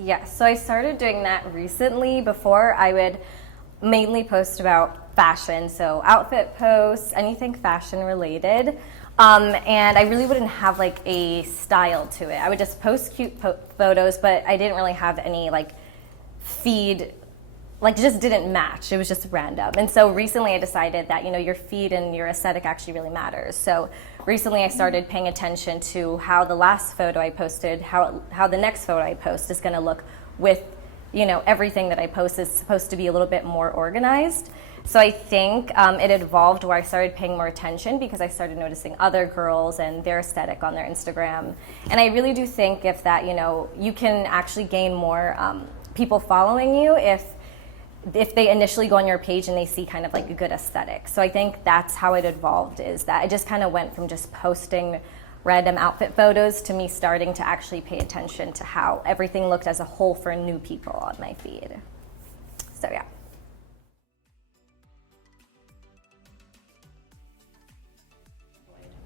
Yes. So I started doing that recently. Before, I would mainly post about fashion, so outfit posts, anything fashion related. And I really wouldn't have like a style to it. I would just post cute photos, but I didn't really have any like feed, like it just didn't match. It was just random. And so recently I decided that, your feed and your aesthetic actually really matters. So recently I started paying attention to how the last photo I posted, how the next photo I post is gonna look with, everything that I post is supposed to be a little bit more organized. So I think it evolved where I started paying more attention because I started noticing other girls and their aesthetic on their Instagram. And I really do think if that, you can actually gain more people following you if they initially go on your page and they see kind of like a good aesthetic. So I think that's how it evolved, is that I just kind of went from just posting random outfit photos to me starting to actually pay attention to how everything looked as a whole for new people on my feed. So yeah.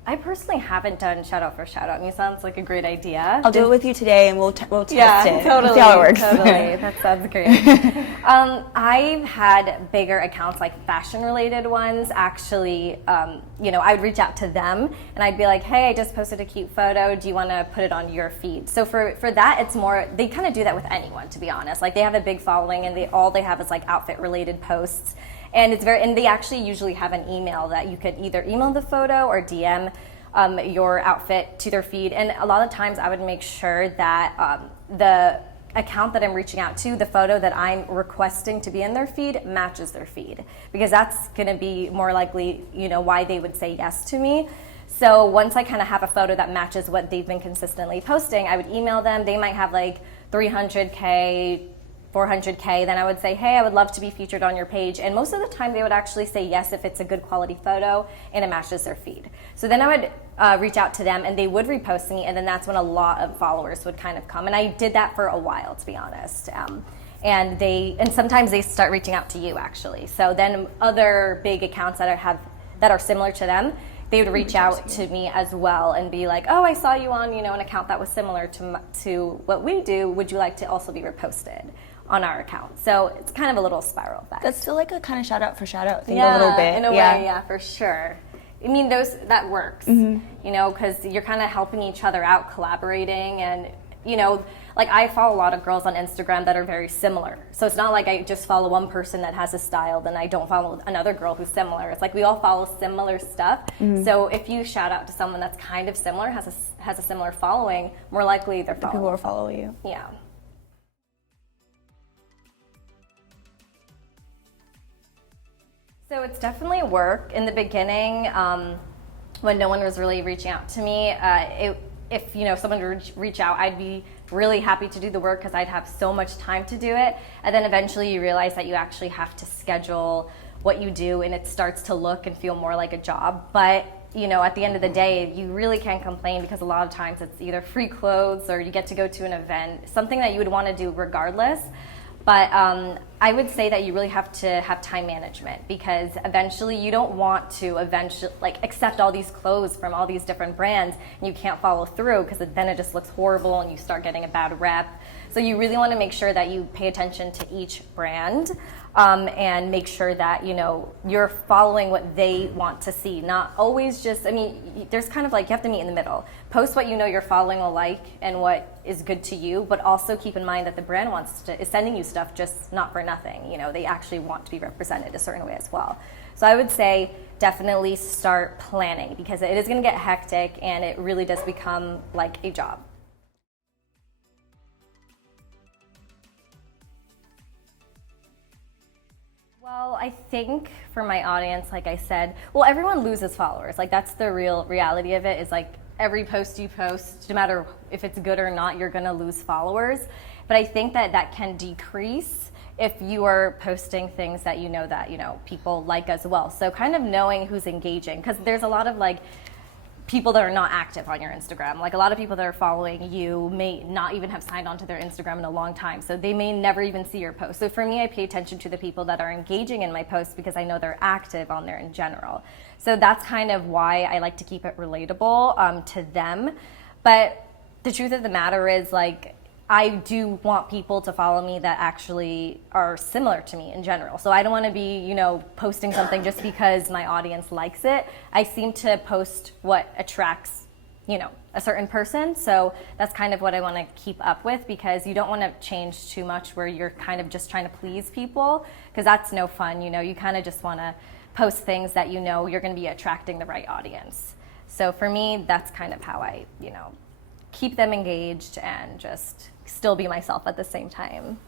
I personally haven't done shout out for shout out. It sounds like a great idea. I'll do it with you today, and we'll test it. Totally, see how it works. Totally, that sounds great. I've had bigger accounts, like fashion-related ones. Actually, I would reach out to them, and I'd be like, "Hey, I just posted a cute photo. Do you want to put it on your feed?" So for that, it's more. They kind of do that with anyone, to be honest. Like they have a big following, and all they have is like outfit-related posts. And and they actually usually have an email that you could either email the photo or DM your outfit to their feed. And a lot of times I would make sure that the account that I'm reaching out to, the photo that I'm requesting to be in their feed matches their feed, because that's gonna be more likely, why they would say yes to me. So once I kind of have a photo that matches what they've been consistently posting, I would email them. They might have like 300K, 400K, then I would say, hey, I would love to be featured on your page. And most of the time they would actually say yes if it's a good quality photo and it matches their feed. So then I would reach out to them and they would repost me, and then that's when a lot of followers would kind of come. And I did that for a while, to be honest. And sometimes they start reaching out to you actually. So then other big accounts that are similar to them, they would reach out to me as well and be like, oh, I saw you on an account that was similar to what we do. Would you like to also be reposted on our account? So it's kind of a little spiral effect. That's still like a kind of shout out for shout out thing a little bit. In a way, yeah, for sure. I mean, that works, because you're kind of helping each other out, collaborating, and like I follow a lot of girls on Instagram that are very similar. So it's not like I just follow one person that has a style, then I don't follow another girl who's similar. It's like we all follow similar stuff. So if you shout out to someone that's kind of similar, has a similar following, more likely they're following. People will follow you. Yeah. So it's definitely work. In the beginning, when no one was really reaching out to me, if someone would reach out, I'd be really happy to do the work because I'd have so much time to do it. And then eventually you realize that you actually have to schedule what you do, and it starts to look and feel more like a job. But at the end of the day, you really can't complain, because a lot of times it's either free clothes or you get to go to an event, something that you would want to do regardless. But I would say that you really have to have time management, because eventually you don't want to accept all these clothes from all these different brands and you can't follow through, because then it just looks horrible and you start getting a bad rep. So you really want to make sure that you pay attention to each brand and make sure that you're following what they want to see. Not always just, there's kind of like, you have to meet in the middle. Post what your following will like and what is good to you, but also keep in mind that the brand is sending you stuff just not for nothing. They actually want to be represented a certain way as well. So I would say definitely start planning, because it is going to get hectic and it really does become like a job. Well, I think for my audience, like I said, everyone loses followers. Like that's the real reality of it, is like every post you post, no matter if it's good or not, you're gonna lose followers. But I think that can decrease if you are posting things that people like as well. So kind of knowing who's engaging, because there's a lot of people that are not active on your Instagram. Like a lot of people that are following you may not even have signed on to their Instagram in a long time, so they may never even see your post. So for me, I pay attention to the people that are engaging in my posts, because I know they're active on there in general. So that's kind of why I like to keep it relatable to them. But the truth of the matter is, I do want people to follow me that actually are similar to me in general. So I don't want to be, you know, posting something just because my audience likes it. I seem to post what attracts, you know, a certain person. So that's kind of what I want to keep up with, because you don't want to change too much where you're kind of just trying to please people, because that's no fun. You know, you kind of just want to post things that you know you're going to be attracting the right audience. So for me, that's kind of how I, you know, keep them engaged and just still be myself at the same time.